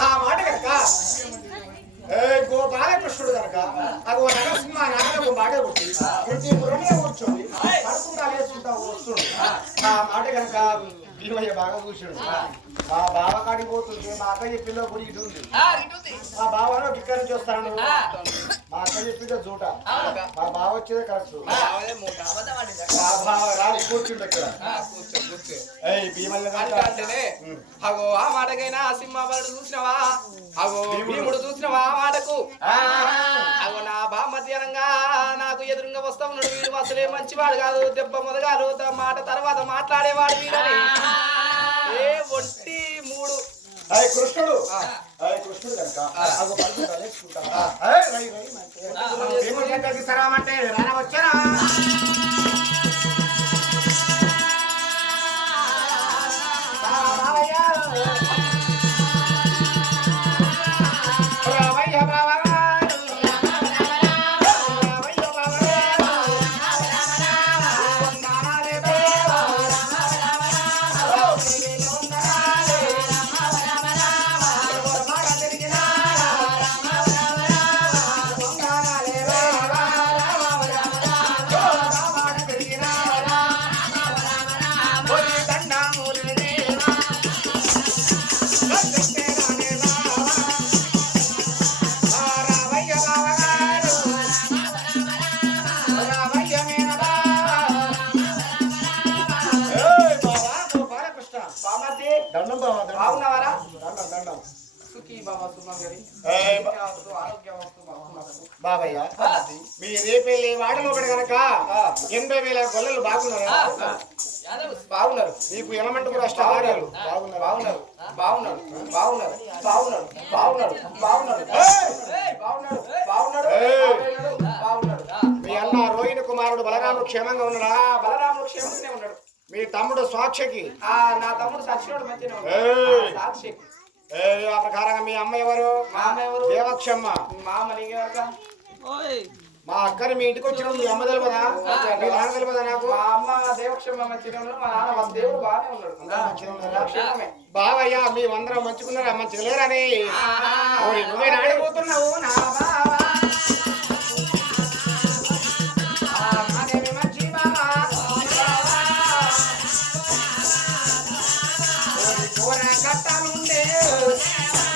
ఆ మాట కనుక ఏ గోపాలకృష్ణుడు కనుక అది ఒక నరసింహ నాన్న ఒక మాట కొట్టి ప్రతి పురణే కూర్చోండి పడుకుంటా వస్తుండు ఆ మాట కనుక భీమయ్య బాగా కూర్చుండు. మా బావ కాడికి పోతుంటే మా అక్క చెప్పిందో గుడి ఇటు ఉంది. ఆ, బావలో ఇక్కడ ఆ. మా అక్క చెప్పిందో అవునుగా. మా బావ వచ్చేదే కరెక్ట్. అగో ఆ మాటకైనా సింహాబలుడు చూసినవా? అగో భీముడు. చూసినవా ఆ మాటకు? అగో నా బామధ్యానంగా నాకు ఎదురుగా వస్తా ఉన్నాడు వీడు అసలే మంచివాడు కాదు దెబ్బ మొదగాలు మాట తర్వాత మాట్లాడేవాడు వీడని. ఏ ఒంటి మూడు. అయ్య కృష్ణుడు. కృష్ణుడు కనుక అగో బామర్ది? దండం బావా, దండం. బాగున్నావారా? దండం, దండం. సుఖీ బాబా సుమంగళి ఏయ్ బా- ఆరోగ్యవంతు, ఆరోగ్యవంతు బాగున్నావు. బాబయ్య మీ రేపెళ్ళి వాడలో కనుక ఎనభై వేల గొల్లలు బాగున్నారా? బాగున్నారు. నీకు ఎనమంటు కూడా అష్ట ఆడారు బాగున్నారు. బాగున్నారు. బాగున్నారు. బాగున్నాడు బాగున్నాడు! బాగున్నాడు, బాగున్నాడు మీ అన్న రోహిణి కుమారుడు బలరాముడు క్షేమంగా ఉన్నాడా? బలరాముడు క్షేమంగానే ఉన్నాడు. మీ తమ్ముడు సాక్షికి. ఆ నా తమ్ముడు సాక్షి. ప్రకారంగా మీ అమ్మ ఎవరు? దేవక్షమ్మ. మా అక్కని మీ ఇంటికి వచ్చిన మీ అమ్మ తెలియదా మీ నాన్న తెలియదా నాకు? మా అమ్మ మా నాన్న మా దేవుడు బాగానే ఉన్నాడు. అందరూ బావయ్య మీ మంచుకున్నారా మంచిగా లేరని నువ్వే నాడిపోతున్నావు. నా బావ Yeah.